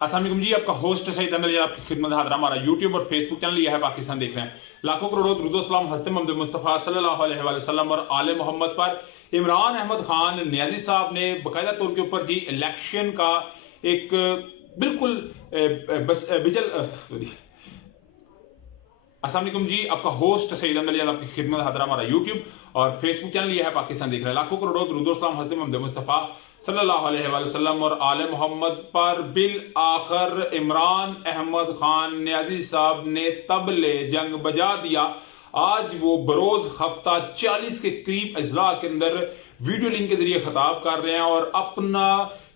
अस्सलाम वालेकुम जी, आपका होस्ट सईद अहमद आपकी खिदमत हाजिर। हमारा यूट्यूब और फेसबुक चैनल यह है पाकिस्तान देख रहे हैं। लाखों करोड़ों दुरूद व सलाम हज़रत मोहम्मद मुस्तफ़ा सल्लल्लाहु अलैहि वसल्लम और आले मोहम्मद पर। इमरान अहमद खान नियाज़ी साहब ने बाकायदा तौर के ऊपर जी इलेक्शन का एक बिल्कुल बस बिजल अस्सलाम वालेकुम जी, आपका होस्ट सईद अहमद आपकी खिदमत हाजिर। हमारा यूट्यूब और फेसबुक चैनल यह है पाकिस्तान देख रहे हैं। लाखों करोड़ों दुरूद व सलाम हज़रत मोहम्मद मुस्तफ़ा सल्लल्लाहु अलैहि वसल्लम और आले मोहम्मद पर। बिल आखिर इमरान अहमद खान नियाज़ी साहब ने तबले जंग बजा दिया। आज वो बरोज हफ्ता 40 के करीब अजला के अंदर वीडियो लिंक के जरिए खिताब कर रहे हैं और अपना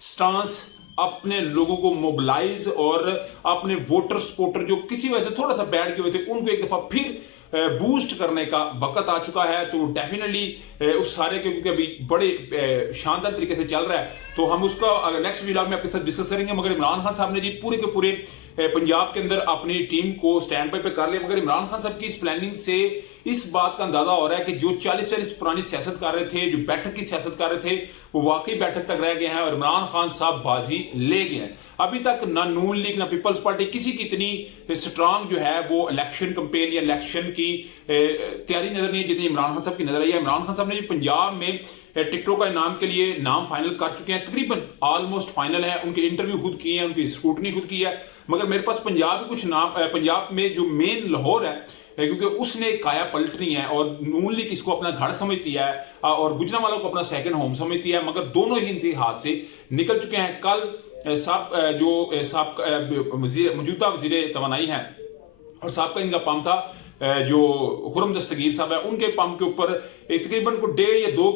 स्टांस, अपने लोगों को मोबिलाइज और अपने वोटर सपोर्टर जो किसी वजह से थोड़ा सा बैठ गए हुए थे उनको एक दफा फिर बूस्ट करने का वक्त आ चुका है। तो डेफिनेटली उस सारे के क्योंकि अभी बड़े शानदार तरीके से चल रहा है तो हम उसका नेक्स्ट व्लॉग में आपके साथ डिस्कस करेंगे। मगर इमरान खान साहब ने जी पूरे के पूरे पंजाब के अंदर अपनी टीम को स्टैंड बाय पे कर लिया। मगर इमरान खान साहब की इस प्लानिंग से इस बात का अंदाजा हो रहा है कि जो 40 पुरानी सियासत कर रहे थे, जो बैठक की सियासत कर रहे थे, वो वाकई बैठक तक रह गए हैं और इमरान खान साहब बाजी ले गए हैं। अभी तक ना नून लीग ना पीपल्स पार्टी किसी की इतनी स्ट्रांग जो है वो इलेक्शन कैंपेन या इलेक्शन की तैयारी नजर नहीं है जितनी इमरान खान साहब की नजर आई है। इमरान खान साहब ने पंजाब में टिकटों का इनाम के लिए नाम फाइनल कर चुके हैं, तकरीबन ऑलमोस्ट फाइनल है। उनके इंटरव्यू खुद किए हैं, उनकी स्क्रूटनी खुद की है। मगर मेरे पास पंजाब के कुछ नाम, पंजाब में जो मेन लाहौर है क्योंकि उसने काया पलटनी है और नून लीग इसको अपना घर समझती है और गुजरांवाला को अपना सेकंड होम समझती है। मगर दोनों ही इनसे हाथ से निकल चुके हैं। कल मौजूदा वजीर तवानाई है और साहब का इनका पंप था जो खुरम दस्तगीर साहब है, उनके पंप के ऊपर तकरीबन को 1.5 या 2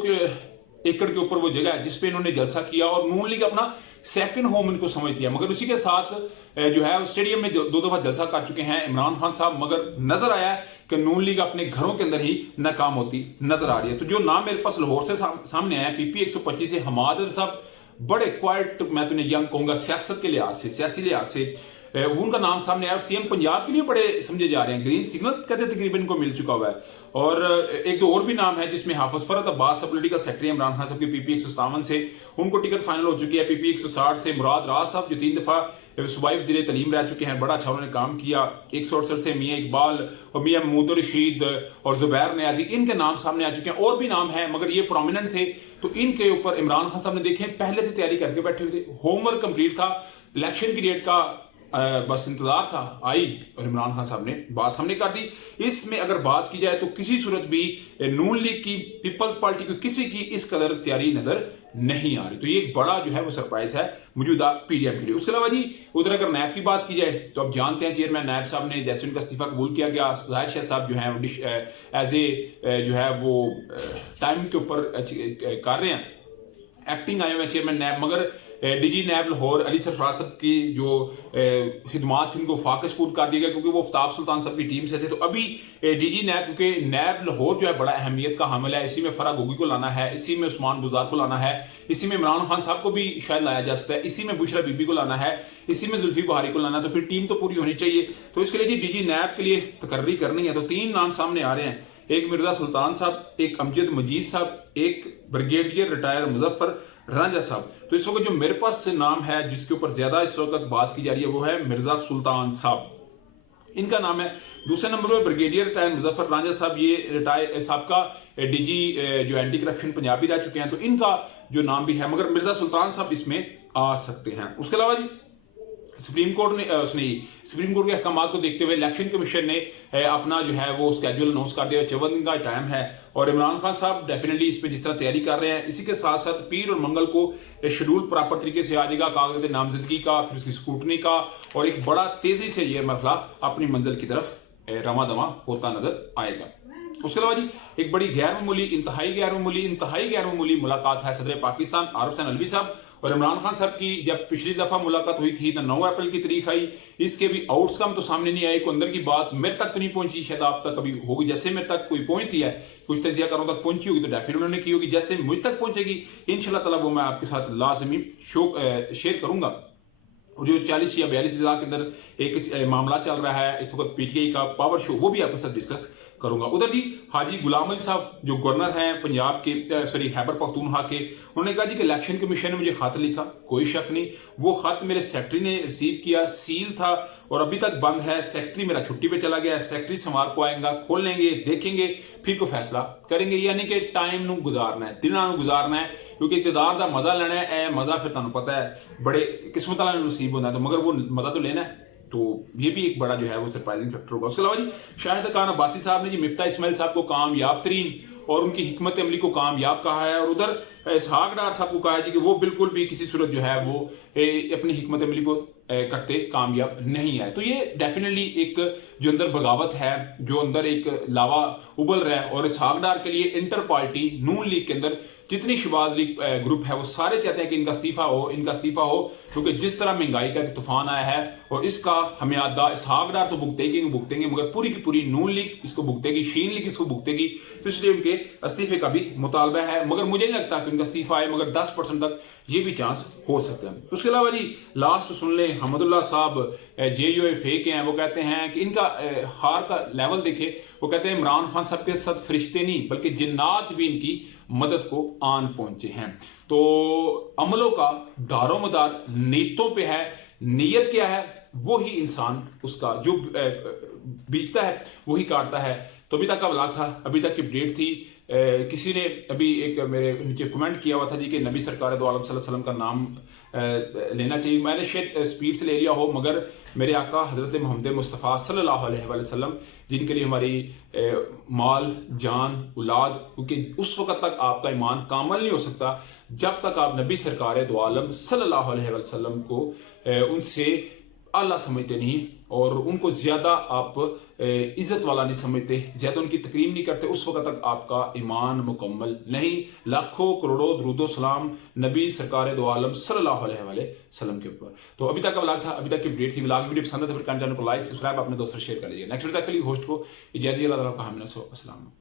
एकड़ के ऊपर वो जगह है जिसपे इन्होंने जलसा किया और नून लीग अपना सेकंड होम इनको समझती है। मगर उसी के साथ जो है स्टेडियम में 2 दफा जलसा कर चुके हैं इमरान खान साहब। मगर नजर आया है कि नून लीग अपने घरों के अंदर ही नाकाम होती नजर आ रही है। तो जो नाम मेरे पास लाहौर से सामने आया PP 125 से हमाद साहब, बड़े क्वाइट मैं तो नहीं यंग कहूंगा सियासत के लिहाज से, सियासी लिहाज से उनका नाम सामने आया। सीएम पंजाब के लिए बड़े समझे जा रहे हैं, ग्रीन सिग्नल कहते तकरीबन को मिल चुका हुआ है। और एक दो और भी नाम है जिसमें हाफिज फरहत अब्बास सब पॉलिटिकल सेक्रेटरी इमरान खान साहब के PP 157 से उनको टिकट फाइनल हो चुकी है। PP 160 से मुराद राज साहब जो 3 दफा सूबाई वज़ीर तालीम रह चुके हैं, बड़ा अच्छा उन्होंने काम किया। 168 से मियाँ इकबाल और मियाँ महमूद रशीद और जुबैर नियाजी, इनके नाम सामने आ चुके हैं। और भी नाम है मगर ये प्रोमिनेंट थे तो इनके ऊपर इमरान खान साहब ने देखे पहले से तैयारी करके बैठे हुए थे। होमवर्क कंप्लीट था, इलेक्शन की डेट का बस इंतजार था, आई और इमरान खान साहब ने बात सामने कर दी। इसमें अगर बात की जाए तो किसी सूरत भी नून लीग की, पीपल्स पार्टी की, किसी की इस कदर तैयारी नजर नहीं आ रही। तो ये एक बड़ा जो है वो सरप्राइज है मौजूदा PDM के लिए। उसके अलावा जी उधर अगर नैब की बात की जाए तो आप जानते हैं चेयरमैन नैब साहब ने जैसे उनका इस्तीफा कबूल किया गया, जाहिर शाह साहब जो है एज ए जो है वो टाइम के ऊपर कर रहे हैं, एक्टिंग आए हुए हैं चेयरमैन नैब। मगर DG नैब लाहौर अली सरफराज साहब की जो खिदमात थी उनको फाकस पूर्द कर दिया गया क्योंकि वो आफ्ताब सुल्तान साहब की टीम से थे। तो अभी DG नैब, क्योंकि नैब लाहौर जो है बड़ा अहमियत का हामिल है, इसी में फरा गोगी को लाना है, इसी में उस्मान बुजार को लाना है, इसी में इमरान खान साहब को भी शायद लाया जा सकता है, इसी में बुशरा बीबी को लाना है, इसी में जुल्फी बहारी को लाना है। तो फिर टीम तो पूरी होनी चाहिए। तो इसके लिए जी DG नैब के लिए तकर्री करनी है। तो 3 नाम सामने आ रहे हैं, एक मिर्जा सुल्तान साहब, एक अमजद मजीद साहब, एक ब्रिगेडियर रिटायर मुजफ्फर रांझा साहब। तो इस वक्त जो मेरे पास नाम है जिसके ऊपर ज्यादा इस वक्त बात की जा रही है वो है मिर्जा सुल्तान साहब, इनका नाम है। दूसरे नंबर पर ब्रिगेडियर रिटायर मुजफ्फर रांझा साहब, ये रिटायर साहब का DG जो एंटी करप्शन पंजाबी रह चुके हैं, तो इनका जो नाम भी है। मगर मिर्जा सुल्तान साहब इसमें आ सकते हैं। उसके अलावा जी सुप्रीम कोर्ट के अहकाम को देखते हुए इलेक्शन कमीशन ने अपना जो है वो स्केड्यूल अनाउंस कर दिया। 54 दिन का टाइम है और इमरान खान साहब डेफिनेटली इस पे जिस तरह तैयारी कर रहे हैं, इसी के साथ साथ पीर और मंगल को शेड्यूल प्रॉपर तरीके से आ जाएगा, कागज नामजदगी का, फिर उसकी स्क्रूटनी का, और एक बड़ा तेजी से ये मरहला अपनी मंजिल की तरफ रवा दवा होता नजर आएगा। उसके अलावा जी एक बड़ी इंतहाई गैर मामूली मुलाकात है सदर पाकिस्तान आरिफ हुसैन अलवी साहब और इमरान खान साहब की। जब पिछली दफा मुलाकात हुई थी तो 9 अप्रैल की तारीख आई, इसके भी आउटकम तो सामने नहीं आए। कोई अंदर की बात मेरे तक तो नहीं पहुंची, शायद आप तक कभी होगी। जैसे मेरे तक कोई पहुंची है, कुछ तजिया कारों तक पहुंची होगी तो डेफिनेटली उन्होंने की होगी। जैसे मुझ तक पहुंचेगी इंशाल्लाह ताला वो मैं आपके साथ लाजमी शेयर करूंगा। और जो 40 या 42 हज़ार के अंदर एक मामला चल रहा है इस वक्त PTI का पावर शो, वो भी आपके साथ डिस्कस करूंगा। उधर जी हाजी गुलाम अली साहब जो गवर्नर हैं पंजाब के, खैबर पख्तूनख्वा के, उन्होंने कहा जी कि इलेक्शन कमीशन ने मुझे खत लिखा, कोई शक नहीं, वो खत मेरे सेक्रेटरी ने रिसीव किया, सील था और अभी तक बंद है। सेक्रेटरी मेरा छुट्टी पे चला गया, सेक्रेटरी सोमवार को आएगा, खोल लेंगे, देखेंगे, फिर कोई फैसला करेंगे। यानी कि टाइम नू गुजारना है, दिनां नू गुजारना है, क्योंकि इकतदार दा मजा लेना है। मजा फिर तुहानू पता है बड़े किस्मत वाला नसीब होता है, तो मगर वो मजा तो लेना है। तो ये भी एक बड़ा जो है वो सरप्राइजिंग फैक्टर होगा। उसके अलावा जी शाहिद खान अब्बासी साहब ने जी मिफ्ता इस्माइल साहब को कामयाब तरीन और उनकी हिकमत अमली को कामयाब कहा है, और उधर इसहाक डार साहब को कहा है जी कि वो बिल्कुल भी किसी सूरत जो है वो अपनी हिकमत अमली को करते कामयाब नहीं है। तो ये डेफिनेटली एक जो अंदर बगावत है, जो अंदर एक लावा उबल रहा है, और इसहाक डार के लिए इंटर पार्टी नून लीग के अंदर जितनी शहबाज लीग ग्रुप है वो सारे चाहते हैं कि इनका इस्तीफा हो, क्योंकि जिस तरह महंगाई का तूफान आया है और इसका हमेयादा इसहाक डार तो भुगतेंगे, मगर पूरी की पूरी नून लीग इसको भुगतेगी, शीन लीग इसको भुगतेगी। तो इसलिए उनके इस्तीफे का भी मुतालबा है, मगर मुझे नहीं लगता कि उनका इस्तीफा आए, मगर 10% तक ये भी चांस हो सकता है। तो उसके अलावा जी लास्ट सुन लें, हमदुल्ला साहब JUFA के हैं, वो कहते हैं कि इनका हार का लेवल देखे, वो कहते हैं इमरान खान साहब के साथ फरिश्ते नहीं बल्कि जिन्नात भी इनकी मदद को आन पहुंचे हैं। तो अमलों का दारोमदार नीयतों पे है, नीयत क्या है वो ही इंसान उसका जो बीतता है वही काटता है। तो अभी तक का व्लॉग था, अभी तक की अपडेट थी। किसी ने अभी एक मेरे नीचे कमेंट किया हुआ था जी कि नबी सरकार दो आलम सल्लल्लाहु अलैहि वसल्लम का नाम लेना चाहिए। मैंने शायद स्पीड से ले लिया हो, मगर मेरे आका हजरत मोहम्मद मुस्तफ़ा सल्लल्लाहु अलैहि वसल्लम, जिनके लिए हमारी माल जान औलाद, क्योंकि उस वक्त तक आपका ईमान कामल नहीं हो सकता जब तक आप नबी सरकार दो आलम सल्लल्लाहु अलैहि वसल्लम को उनसे आला समझते नहीं और उनको ज्यादा आप इज्जत वाला नहीं समझते, ज्यादा उनकी तकरीम नहीं करते, उस वक्त तक आपका ईमान मुकम्मल नहीं। लाखों करोड़ों दुरूदो सलाम नबी सरकार दो आलम सल्लल्लाहु अलैहि वसल्लम के ऊपर। तो अभी तक का व्लॉग था, अभी तक की अपडेट थी। व्लॉग वीडियो पसंद है तो फिर चैनल को लाइक सब्सक्राइब अपने दोस्तों शेयर कर लीजिए। नेक्स्ट वीडियो तक के लिए होस्ट को इजाज़त, अल्लाह ताला का हम।